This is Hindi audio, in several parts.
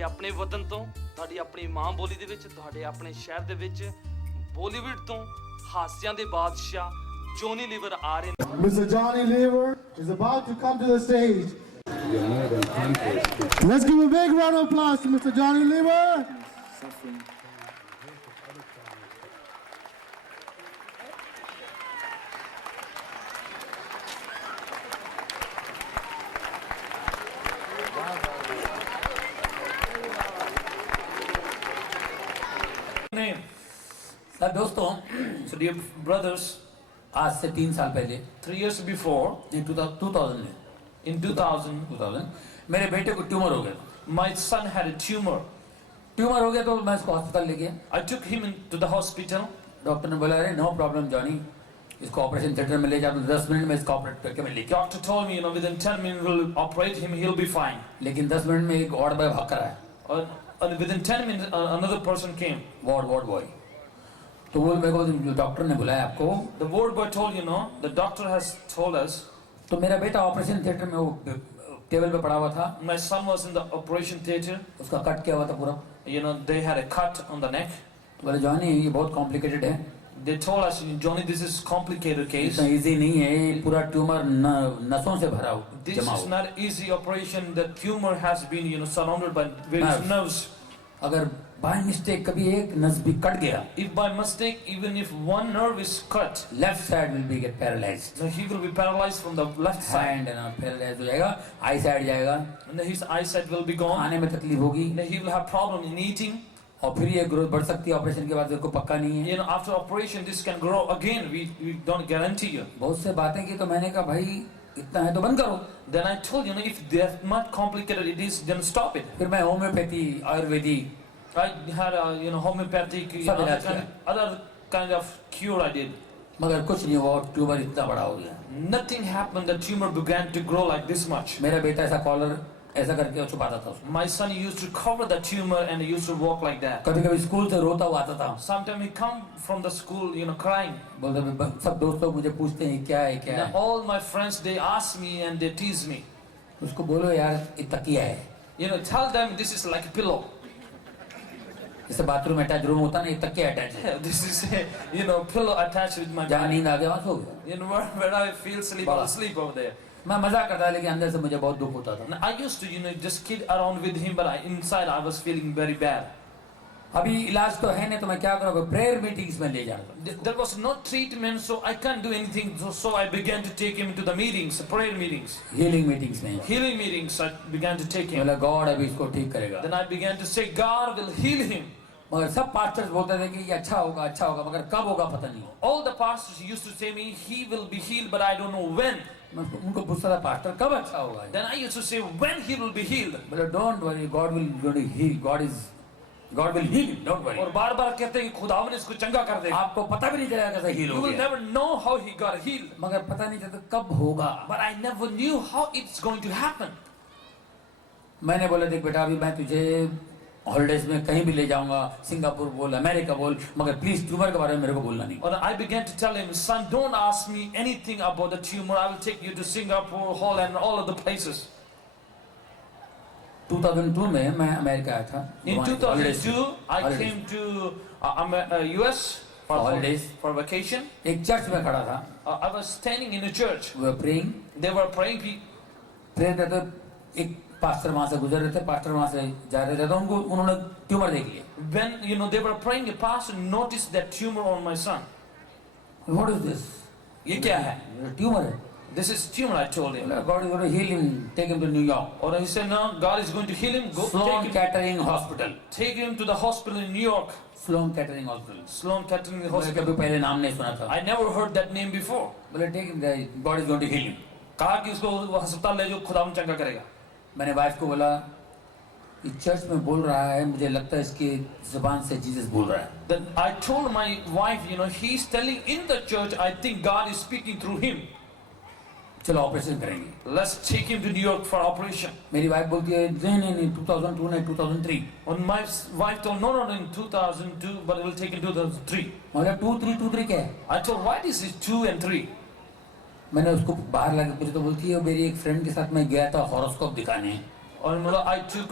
ਤੁਹਾਡੇ ਆਪਣੇ ਵਤਨ ਤੋਂ, ਤੁਹਾਡੀ ਆਪਣੀ ਮਾਂ ਬੋਲੀ ਦੇ ਵਿੱਚ, ਤੁਹਾਡੇ ਆਪਣੇ ਸ਼ਹਿਰ ਦੇ ਵਿੱਚ ਬਾਲੀਵੁੱਡ ਤੋਂ ਹਾਸਿਆਂ ਦੇ ਬਾਦਸ਼ਾਹ ਜੌਨੀ ਲੀਵਰ ਆ ਰਹੇ ਨੇ। Mr. Johnny Lever is about to come to the stage. Let's give a big round of applause to Mr. Johnny Lever. Sir दोस्तों, So dear brothers, आज से 3 साल पहले 3 years before, in 2000 में in 2000, मेरे बेटे को ट्यूमर हो गया। my son had a tumor. Tumour हो गया तो मैं इसको हॉस्पिटल ले गया। I took him into the hospital. Doctor ने बोला अरे नो प्रॉब्लम जॉनी, इसको ऑपरेशन थिएटर में ले जा, 10 मिनट में इसको ऑपरेट करके मैं लेके। Doctor told me, within 10 minutes we'll operate him, he'll be fine. लेकिन 10 मिनट में एक वार्ड बॉय भाग कर आया। And within 10 minutes, another person came. Ward boy तो वो मेरे को डॉक्टर ने बुलाया आपको। The ward boy told, the doctor has told us. तो मेरा बेटा ऑपरेशन थिएटर में वो टेबल पे पड़ा हुआ था। My son was in the operation theater. उसका कट किया हुआ था पूरा। They had a cut on the neck. तो बोले जॉनी ये बहुत कॉम्प्लिकेटेड है। They told us, Johnny, this is complicated case. इतना इजी नहीं है, ये पूरा ट्यूमर नसों से भरा हुआ। This is not easy operation. The tumor has been, surrounded by various nerves. अगर बाय मिस्टेक कभी एक नस भी कट गया, If by mistake, even if one nerve is cut, left side will be get paralysed, then he will be paralyzed from the left side. Hand and paralyse हो जाएगा, आई साइड जाएगा, And then his eyesight will be gone. खाने में तकलीफ होगी, And then he will have problem in eating. और फिर ये ग्रोथ बढ़ सकती है ऑपरेशन के बाद, को पक्का नहीं है। After operation, this can grow again. We don't guarantee you. बहुत से बातें की तो मैंने कहा भाई इतना है तो बंद करो। Then I told if they're not complicated, it is, then stop it. फिर मैं homeopathy, Ayurvedic, I had homeopathic, other kind of cure I did. मगर कुछ नहीं हुआ, ट्यूमर इतना बड़ा हो गया। Nothing happened. The tumor began to grow like this much. मेरा बेटा ऐसा कॉलर ऐसा करके छुपाता था उसको। My son used to cover the tumor and he used to walk like that. कभी-कभी स्कूल से रोता हुआ आता था। Sometimes he come from the school, crying. बोलते सब दोस्त लोग मुझे पूछते हैं क्या है क्या है। All my friends, they ask me and they tease me. उसको बोलो यार ये तकिया है। Tell them this is like a pillow. जैसे बाथरूम अटैच रूम होता है ना, ये तकिया अटैच है। This is a pillow attached with my जहाँ body. नींद आ गया वहाँ सो गया। Where I feel sleep, I'll sleep over there. मैं मजाक करता था लेकिन अंदर से मुझे बहुत दुख होता था। And I used to, just kid around with him, but inside I was feeling very bad. अभी इलाज तो है नहीं तो मैं क्या करूँगा, प्रेयर मीटिंग्स में ले जाना। There was no treatment, so I can't do anything. So I began to take him to the meetings, prayer meetings, healing meetings में। healing meetings. I began to take him. बोला गॉड अभी इसको ठीक करेगा। Then I began to say, God will heal him. मगर सब पास्टर्स बोलते थे कि ये अच्छा होगा, मगर कब होगा पता नहीं। All the pastors used to say me, he will be healed, but I don't know when. मैं उनको पूछता था पास्टर कब अच्छा होगा। Then I used to say, when he will be healed. बोले don't worry, God will heal, God will heal, don't worry. और बार-बार कहते हैं कि खुदा ने इसको चंगा कर देगा। आपको पता भी नहीं चलेगा कैसे हील You हो will गया। never know how he got healed. मगर पता नहीं चलता कब होगा। But I never knew how it's going to happen. मैंने बोला देख बेटा अभी मैं तुझे हॉलिडेज में कहीं भी ले जाऊंगा, सिंगापुर बोल, अमेरिका बोल, मगर प्लीज ट्यूमर के बारे में मेरे को बोलना नहीं। And I began to tell him, son, don't ask me anything about the tumor. I will take you to Singapore, Holland, all of the places. 2002 में मैं अमेरिका आया था। In 2002, I came to US for holidays, for vacation. एक चर्च में खड़ा था। I was standing in a church. We were praying. They were praying. Prayer करते एक पास्टर वहां से गुजर रहे थे, पास्टर वहां से जा रहे थे तो उन्होंने ट्यूमर देख लिया। When they were praying, a pastor noticed that tumor on my son. What is this? ये क्या है? ट्यूमर है। This is tumor, I told him. God is going to heal him, take him to New York. Or he said, no, God is going to heal him. Go Sloan Kettering Hospital. take him to the hospital in New York. Sloan Kettering Hospital. Sloan Kettering मैंने Hospital. कभी पहले नाम नहीं सुना था। I never heard that name before. बोले take him there, God is going to heal him. कहा कि उसको अस्पताल ले जाओ, खुदा चंगा करेगा। मैंने वाइफ को बोला कि चर्च में बोल रहा है, मुझे लगता है इसकी जुबान से जीसस बोल रहा है। Then I told my wife, he's telling in the church, I think God is speaking through him. चलो ऑपरेशन करेंगे। Let's take him to New York for operation. मेरी वाइफ बोलती है नहीं 2002 नहीं 2003। And my wife told no, in 2002, but it will take in 2003. बोला 23 क्या है? I told, why is it 2 and 3? मैंने उसको बाहर लाके पूछा तो बोलती है मेरी एक फ्रेंड के साथ मैं गया था हॉरोस्कोप दिखाने। और मतलब I took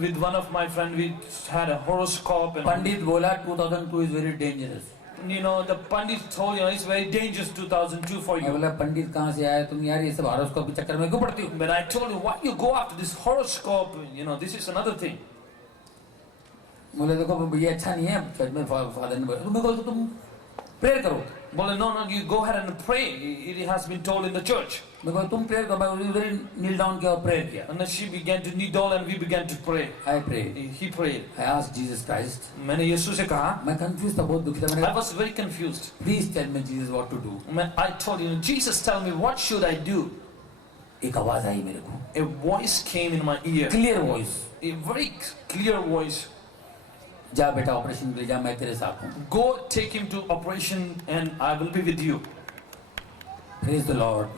with one of my friend, we had a horoscope and पंडित बोला 2002 is very dangerous. you know the Pandit told it's very dangerous 2002 for मैं you. बोला पंडित कहाँ से आए तुम यार, ये सब हॉरोस्कोप के चक्कर में क्यों पड़ती हो? But I told him, why you go after this horoscope? This is another thing. बोले देखो ये अच्छा नहीं है. चर्च में फादर ने बोला, मैं बोलता तुम प्रेयर करो. Well, no, you go ahead and pray. It has been told in the church. मैं बोला तुम प्रेयर करो. मैं उधर नील डाउन किया और प्रेयर किया. And then she began to kneel down and we began to pray. I prayed. He prayed. I asked Jesus Christ. मैंने यीशु से कहा, मैं कंफ्यूज था, बहुत दुखी था. I मैंने was very confused. Please tell me Jesus what to do. I told him, Jesus, tell me what should I do? एक आवाज आई मेरे को, A voice came in my ear. Clear voice. A very clear voice. जा बेटा ऑपरेशन के लिए जा, मैं तेरे साथ हूँ. Go take him to operation and I will be with you. Praise the Lord.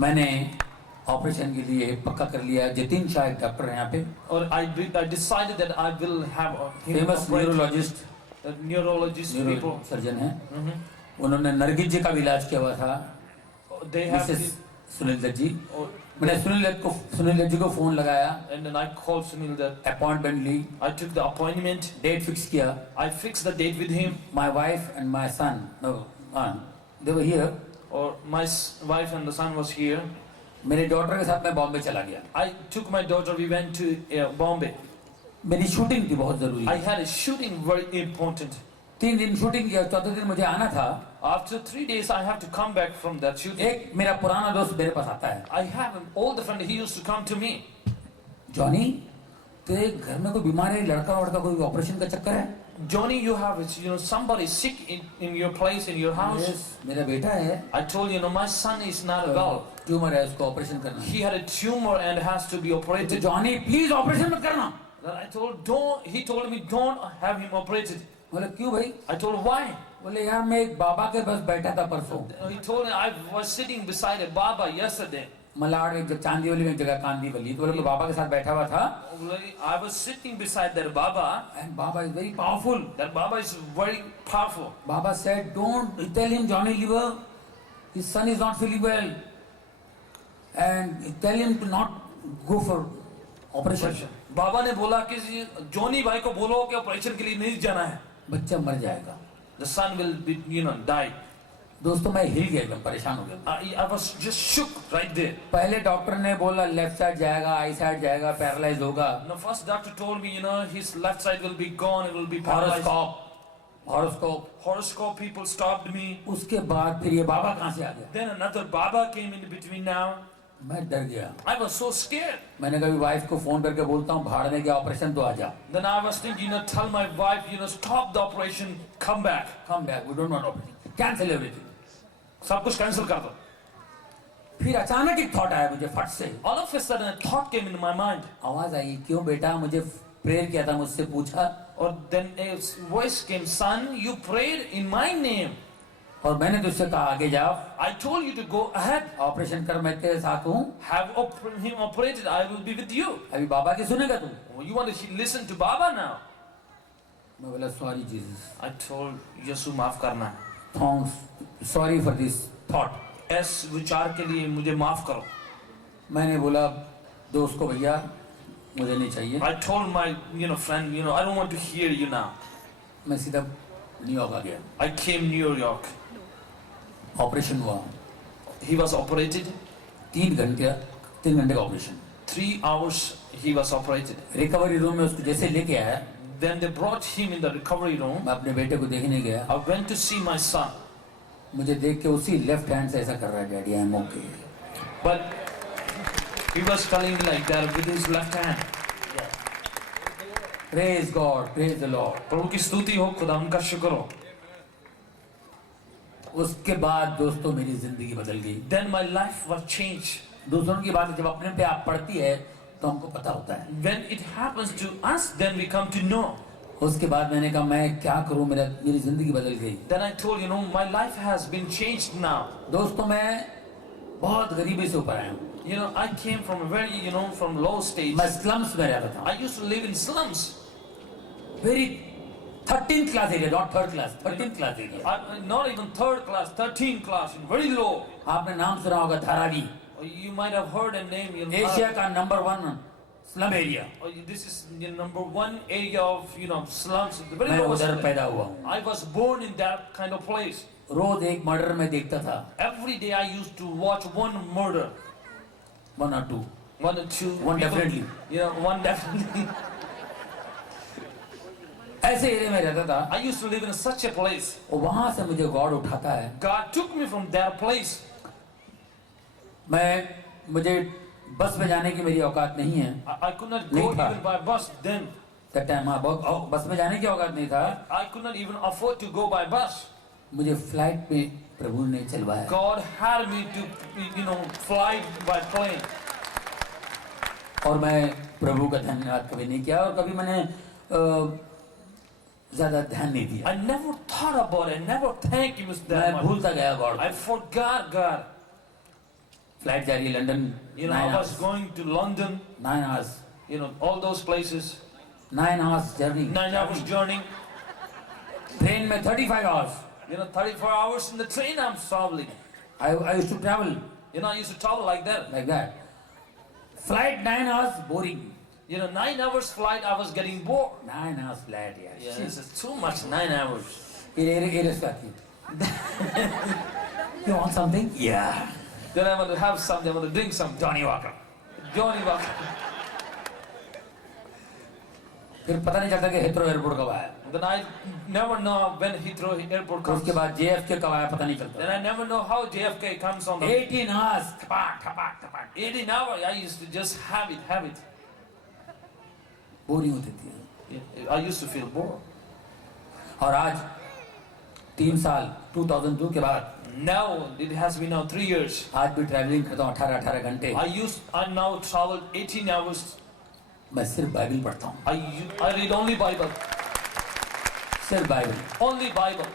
मैंने ऑपरेशन के लिए पक्का कर लिया. जतिन शाह एक डॉक्टर है यहाँ पे, Or I decided that I will have him famous operated. Neurologist, Neurologist people. Surgeon है. Mhm. उन्होंने नरगिस जी का भी इलाज किया हुआ था. They have Mrs Sunil Dutt ji. oh, मैंने सुनील दत्त जी को फोन लगाया, and then I called Sunil that appointment ली, I took the appointment. Date fix किया. I fixed the date with him. My wife and my son, they were here. Or my wife and the son was here. मेरे डॉटर के साथ मैं बॉम्बे चला गया. I took my daughter. We went to Bombay. मेरी शूटिंग थी बहुत जरूरी. I had a shooting very important. 3 दिन शूटिंग किया, 4थे दिन मुझे आना था. After 3 days, I have to come back from that shooting. एक मेरा पुराना दोस्त मेरे पास आता है. I have an older friend. He used to come to me. Johnny तेरे घर में कोई बीमार है, लड़का वड़का कोई ऑपरेशन का चक्कर है? Johnny, you have somebody sick in your place, in your house. Yes, मेरा बेटा है, I told you, my son is not well. Tumour है, उसको ऑपरेशन करना है. He had a tumor and has to be तो operated. जॉनी प्लीज ऑपरेशन मत करना. Then I told, he told me, don't have him operated. बोले क्यों भाई? I told him, why? बोले यार मैं एक बाबा के पास बैठा था परसों. He told me, I was sitting beside a Baba yesterday. Malad एक चांदीवली में एक जगह कांदीवली, तो बोले मैं बाबा के साथ बैठा हुआ था. I was sitting beside that Baba. And Baba is very powerful. That Baba is very powerful. Baba said, don't tell him Johnny liver, his son is not feeling well, and tell him to not go for operation. बाबा ने बोला कि जॉनी भाई को बोलो कि ऑपरेशन के लिए नहीं जाना है. बच्चा मर जाएगा. The son will be, die. दोस्तों मैं हिल गया, एकदम परेशान हो गया. I was just shook right there. पहले डॉक्टर ने बोला लेफ्ट साइड जाएगा, आई साइड जाएगा, पैरालाइज होगा. The first doctor told me, his left side will be gone, it will be paralyzed. Horoscope people stopped me. उसके बाद फिर ये बाबा कहाँ से आ गया? Then another Baba came in between now. मैं डर गया. I was so scared. मैंने कभी वाइफ को फोन करके बोलता हूँ भाड़ने के ऑपरेशन तो आ जा. Then I was thinking, tell my wife, stop the operation, come back. Come back, we don't want operation. Cancel everything. सब कुछ कैंसिल कर दो. फिर अचानक एक थॉट आया मुझे फट से. All of a sudden a thought came into my mind. आवाज आई, क्यों बेटा, मुझे प्रेयर किया था, मुझसे पूछा. Or then a voice came, son, you prayed in my name. और मैंने तुझसे कहा आगे जाओ. I told you to go ahead. Operation कर, मैं तेरे साथ हूँ. Have him operated. I will be with you. अभी बाबा की सुनेगा तू? You want to listen to Baba now? मैं बोला सॉरी जीसस. I told यीशु माफ करना. Thanks, sorry for this thought. इस विचार के लिए मुझे माफ करो. मैंने बोला दोस्त को, भैया मुझे नहीं चाहिए. I told my friend, I don't want to hear you now. मैं सीधा न्यूयॉर्क आ गया. I came New York. Operation हुआ. He was operated. 3 घंटे का operation. 3 hours he was operated. Recovery room में उसको जैसे लेके आया, Then they brought him in the recovery room. मैं अपने बेटे को देखने गया. I went to see my son. मुझे देख के उसी लेफ्ट हैंड से ऐसा कर रहा है, daddy I am okay. But he was telling like that with his left hand. Praise God, praise the Lord. प्रभु की स्तुति हो, खुदा उनका शुक्र हो. उसके बाद दोस्तों मेरी जिंदगी बदल गई. Then my life was changed. दूसरों की बात जब अपने पे आप पड़ती है तो हमको पता होता है. When it happens to us, then we come to know. उसके बाद मैंने कहा मैं क्या करूं, मेरी जिंदगी बदल गई. Then I told my life has been changed now. दोस्तों मैं बहुत गरीबी से ऊपर आया हूं. I came from a very from low stage. मैं स्लम्स में रहता था. I used to live in slums. Very 13th class area, not 3rd class, 13th class area. Not even 3rd class, 13th class, very low. आपने नाम सुना होगा Dharavi. You might have heard a name. Asia का number 1 slum area, This is the number one area of slums. The very मैं lowest उधर place. पैदा हुआ हूँ. I was born in that kind of place. रोज एक मर्डर में देखता था, Every day I used to watch one murder, 1 or 2. one or two. One people- definitely. One definitely. ऐसे एरिया में रहता था, I used to live in such a place. और वहां से मुझे गॉड उठाता है. God took me from that place. मुझे बस में जाने की मेरी औकात नहीं है. I could not go नहीं था. even by bus then. That time बस में जाने की औकात नहीं था. I could not even afford to go by bus. मुझे फ्लाइट में प्रभु ने चलवाया. God had me to, fly by plane. और मैं प्रभु का धन्यवाद कभी नहीं किया, और कभी मैंने ज्यादा ध्यान नहीं दिया. I never thought about it. I never thanked him that मैं much. भूलता गया God. I forgot God. Flight जा रही है London, I was going to London, 9 hours, all those places. 9 hours journey. 9 hours journey. Train में 35 hours. 34 hours in the train I'm traveling. I used to travel I used to travel like that. like that. Flight 9 hours, boring. 9 hours flight, I was getting bored. 9 hours flight, yeah. Yeah, this is too much, 9 hours. You want something? Yeah. Then I want to have something, I want to drink some Johnny Walker. Johnny Walker. फिर पता नहीं चलता कि हिथ्रो एयरपोर्ट कब आया. Then I never know when Heathrow airport comes. उसके बाद JFK कब आया पता नहीं चलता. Then I never know how JFK comes on the 18 hours. ठपाक ठपाक ठपाक. 18 hours. I used to just have it. Boring होती थी. Yeah, I used to feel bored. और आज 3 साल 2002 के बाद Now it has been now 3 years. आज भी ट्रैवलिंग करता हूँ 18 घंटे. I now travel 18 hours. मैं सिर्फ बाइबल पढ़ता हूँ. I read only Bible. सिर्फ बाइबल. Only Bible.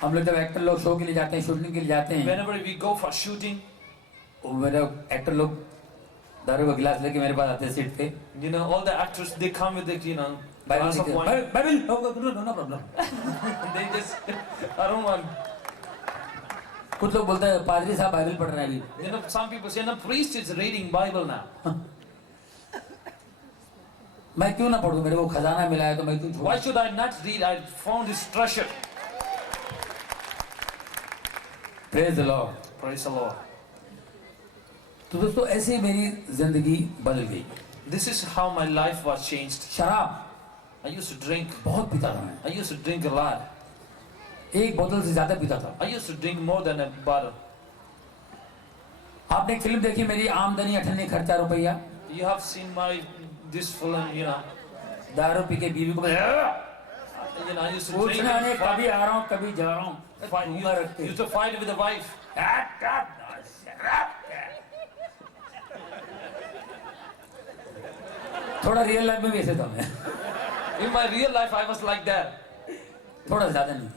हम लोग जब एक्टर लोग शो के लिए जाते हैं, शूटिंग के लिए जाते हैं, Whenever we go for shooting, मेरे एक्टर लोग दारू का गिलास लेके मेरे पास आते हैं सीट पे. all the actors, they come with the, Bible glass of wine. Bible no problem. They just, I don't want. कुछ लोग बोलते हैं पादरी साहब बाइबल पढ़ रहे हैं अभी. Some people say, priest is reading Bible now. मैं क्यों ना पढ़ूं, मेरे को खजाना मिला है तो मैं क्यों Why छोड़ूं. should I not read? I found this treasure. Praise the Lord. Praise the Lord. तो दोस्तों ऐसे ही मेरी जिंदगी बदल गई. This is how my life was changed. शराब I used to drink. बहुत पीता था मैं. I used to drink a lot. एक बोतल से ज्यादा पीता था. I used to drink more than a bottle. आपने एक फिल्म देखी मेरी आमदनी अठन्नी खर्चा रुपया. You have seen this film, दारू पी के बीवी को I used to drink. पूछना नहीं कभी आ रहा हूँ कभी जा रहा हूँ. Used to fight with the wife. थोड़ा रियल लाइफ में भी ऐसे था मैं. In my real life, I was like that. थोड़ा ज्यादा नहीं.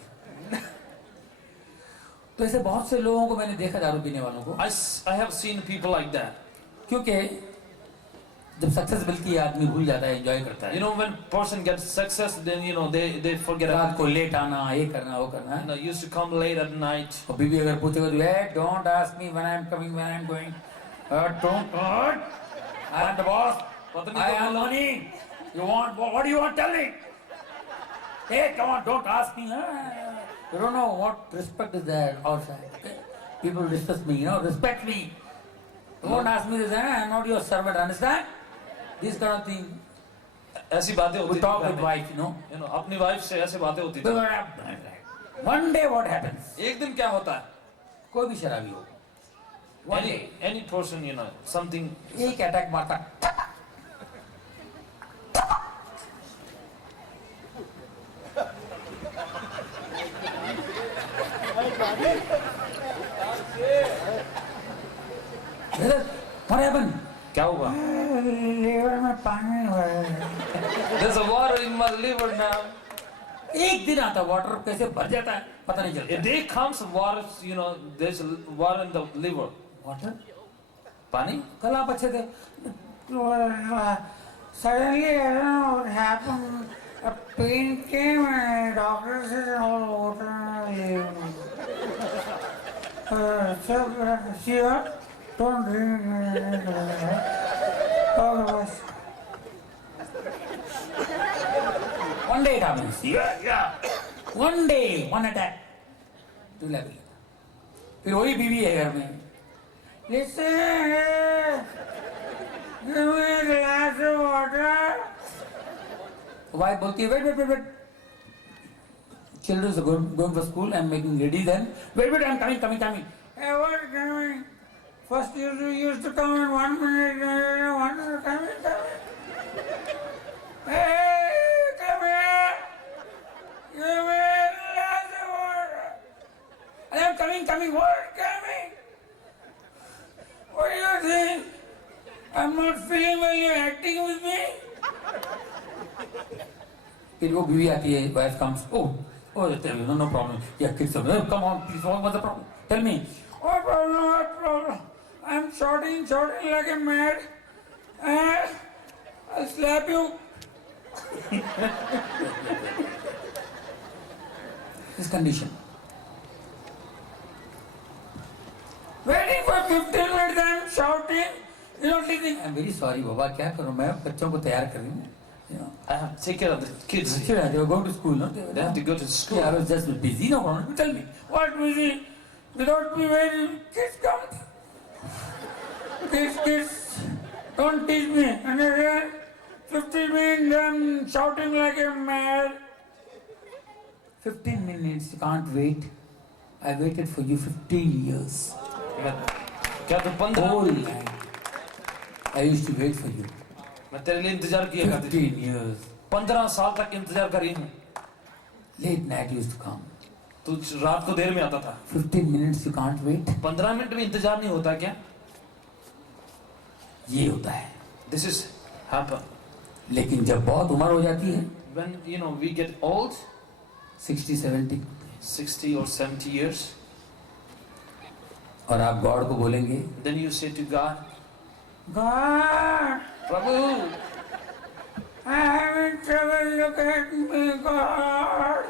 तो ऐसे बहुत से लोगों को मैंने देखा दारू पीने वालों को. I have seen people like that. क्योंकि जब सक्सेस मिलती है आदमी भूल जाता है, एंजॉय करता है. When person gets success, then they forget रात about. को लेट आना, ये करना वो करना. Used to come late at night. और बीवी अगर पूछेगा तो don't ask me when I'm coming, when I'm going. Don't. I am the boss. I am money. You want what do you want? Tell me. Hey, come on, don't ask me. You don't know what respect is there outside. Okay? People respect me, respect me. Don't ask me this. I'm not your servant. Understand? This kind of thing. ऐसी बातें होती We talk with थी. wife, अपनी वाइफ से ऐसे बातें होती थी. One day what happens? एक दिन क्या होता है? कोई भी शराबी हो. One day. Any person, something. एक अटैक मारता. What happened? क्या हुआ? लीवर में पानी हो रहा है. There's a water in my liver now. एक दिन आता वाटर कैसे भर जाता है पता नहीं A चलता. day comes, water, there's water in the liver. Water पानी? कल आप अच्छे थे. Suddenly I don't know what happened. A pain came and doctor said all water in my liver. See what? Don't drink. All of us. One day it happens. Yeah. One day, one attack. Do like it. फिर वही बीवी है घर में. Listen. Give me a glass of water. Wife बोलती है wait. Children are going for school. I'm making ready then. Wait, I'm coming. Hey, what's coming? First you used to come in 1 minute. One minute, coming. Hey, come here. Give me a glass of water. I'm coming. What coming? What do you think? I'm not feeling well. You're acting with me. फिर वो बीवी आती है. Wife comes. Oh, no problem. Yeah, kids. Come on, please. What's the problem? Tell me. What problem? I'm shouting like a mad. I'll slap you. This condition. Waiting for 15 minutes, I'm shouting. You don't think I'm very sorry, Baba. क्या करूँ मैं बच्चों को तैयार कर रही हूँ. I have to take care of the kids. Sure, they were going to school, no? They have to go to school. Yeah, I was just busy. No problem. Tell me. What busy? Without me, when kids come. Kids. Don't teach me. Understand? 15 minutes, I'm shouting like a mad. 15 minutes, you can't wait. I waited for you 15 years. क्या तुम 15 Whole night. I used to wait for you. मैं तेरे लिए इंतजार किया करती थी. 15 years. 15 साल तक इंतजार करी हूँ. Late night used to come. तू रात को देर में आता था. 15 minutes, you can't wait. 15 minute में इंतजार नहीं होता क्या? ये होता है. This is happen. लेकिन जब बहुत उम्र हो जाती है, When we get old, 60, 70, 60 or 70 years, और आप गॉड को बोलेंगे, then you say to God, God, Prabhu, I'm in trouble, look at me, God.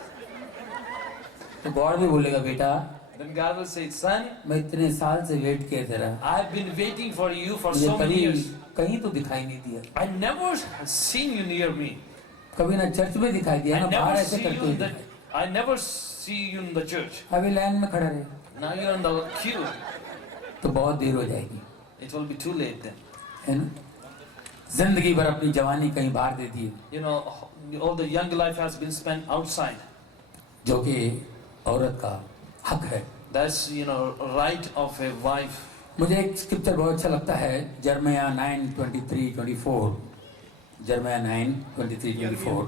तो गॉड भी बोलेगा, बेटा, then God will say, son, मैं इतने साल से वेट किया तेरा, I've been waiting for you for मुझे so many कभी years. कहीं तो दिखाई नहीं दिया. I never seen you near me. कभी ना चर्च में दिखाई दिया, ना बाहर ऐसे करते हुए. I never see you in the church. अभी लाइन में खड़ा रहे, Now you're in the queue. तो बहुत देर हो जाएगी. It will be too late then. है ना? जिंदगी भर अपनी जवानी कहीं बाहर दे दी, All the young life has been spent outside. जो कि औरत का हक है. That's right of a wife. मुझे एक स्क्रिप्चर बहुत अच्छा लगता है, जर्मिया 9:23-24. जर्मिया 9:23-24.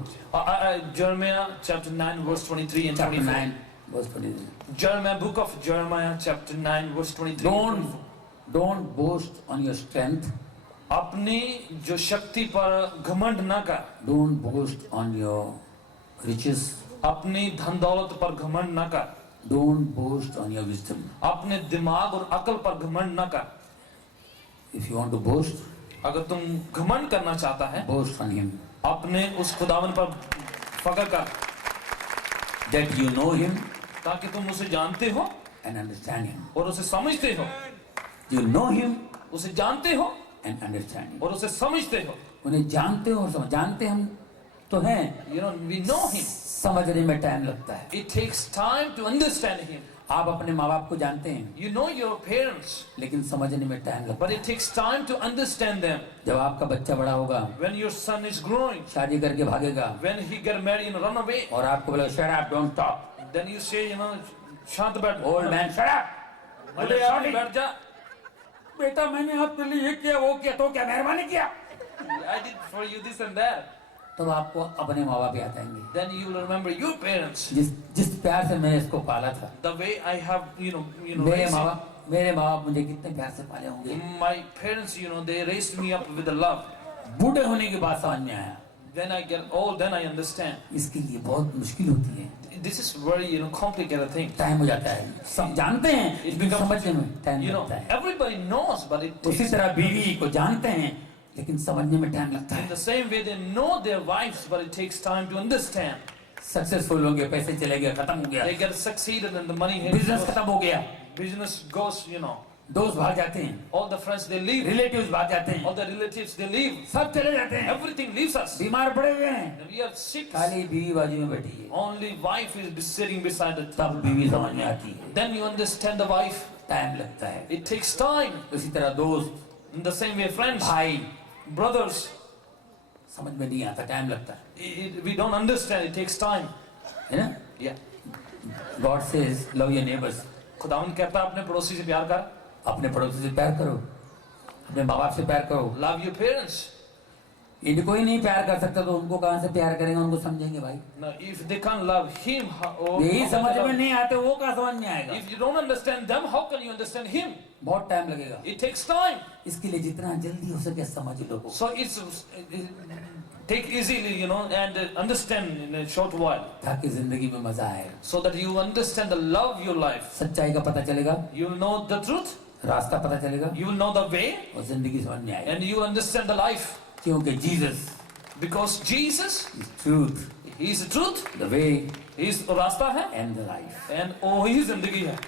Jeremiah chapter 9 verse 23 and 24. Chapter 9 verse 23. Book of Jeremiah chapter 9 verse 23. Don't boast on your strength. अपनी जो शक्ति पर घमंड न कर. Don't boast on your riches. अपनी धन दौलत पर घमंड न कर. Don't boast on your wisdom. अपने दिमाग और अकल पर घमंड न कर. If you want to boast, अगर तुम घमंड करना चाहता है, boast on him. अपने उस खुदावन पर फख्र कर. That you know him ताकि तुम उसे जानते हो and understand him. और उसे समझते हो. You know him उसे जानते हो and understand him. और उसे समझते हो. उन्हें जानते हो और जानते हम तो हैं. We know him. समझने में टाइम लगता है. It takes time to understand him. आप अपने माँ बाप को जानते हैं, You know your parents, लेकिन समझने में टाइम लगता but है. it takes time to understand them. जब आपका बच्चा बड़ा होगा, When your son is growing, शादी करके भागेगा, when he get married and run away, और आपको बोला shut up, don't talk. then you say, शांत बैठ. Old man, shut up. बोले, शांत बैठ जा. बेटा मैंने आपके लिए ये किया वो किया तो क्या मेहरबानी किया. I did for you this and that. तब आपको अपने माँ बाप याद आएंगे. Then you will remember your parents. जिस प्यार से मैंने इसको पाला था. The way I have, मेरे माँ बाप मुझे कितने प्यार से पाले होंगे. My parents, they raised me up with the love. बूढ़े होने के बाद समझ में आया. When I get old, then I understand. इसके लिए बहुत मुश्किल होती है. This is very, complicated thing. Time हो जाता है. सब जानते हैं, लेकिन समझने में टाइम लगता है. Everybody knows, but it takes. उसी तरह बीवी को जानते हैं, लेकिन समझने में टाइम लगता In है. the same way, they know their wives, but it takes time to understand. Successful होंगे, पैसे चले गए, खत्म हो गया. They get succeeded and the money hits. Business खत्म हो गया. Business goes, दोस्त भाग जाते हैं, all the friends they leave, relatives भाग जाते हैं, all the relatives they leave, सब चले जाते हैं, everything leaves us. बीमार पड़े हुए हैं, We are sick. खाली बीवी बाजू में बैठी है, Only wife is sitting beside it. तब बीवी समझ में आती है, Then you understand the wife. Time लगता है। It takes time. उसी तरह दोस्त, In the same way, friends, भाई, brothers, समझ में नहीं आता, टाइम लगता है, we don't understand. It takes time. है ना? Yeah. God says, love your neighbors. खुदावन कहता है अपने पड़ोसी से प्यार कर. अपने पड़ोसी से प्यार करो, अपने माँ बाप से प्यार करो। Love your parents. इनको ही नहीं प्यार कर सकता तो उनको कहाँ से प्यार करेंगे, उनको समझेंगे भाई। Now, if they can't love him, यही समझ में नहीं आते, वो कहाँ समझ में आएगा? if you don't understand them, how can you understand him? बहुत टाइम लगेगा। It takes time. इसके लिए जितना जल्दी हो सके समझ लो। So it's take easily, you know, and understand in a short while, ताकि जिंदगी में मजा आए, so that you understand the love your life. सच्चाई का पता चलेगा, You will know the truth. रास्ता पता चलेगा, You will know the way, और जिंदगी समझ में आएगी। and you will understand the life. क्योंकि Jesus Because Jesus, truth, He is the truth. The way He is रास्ता है, एंड द लाइफ। and वो ही जिंदगी है.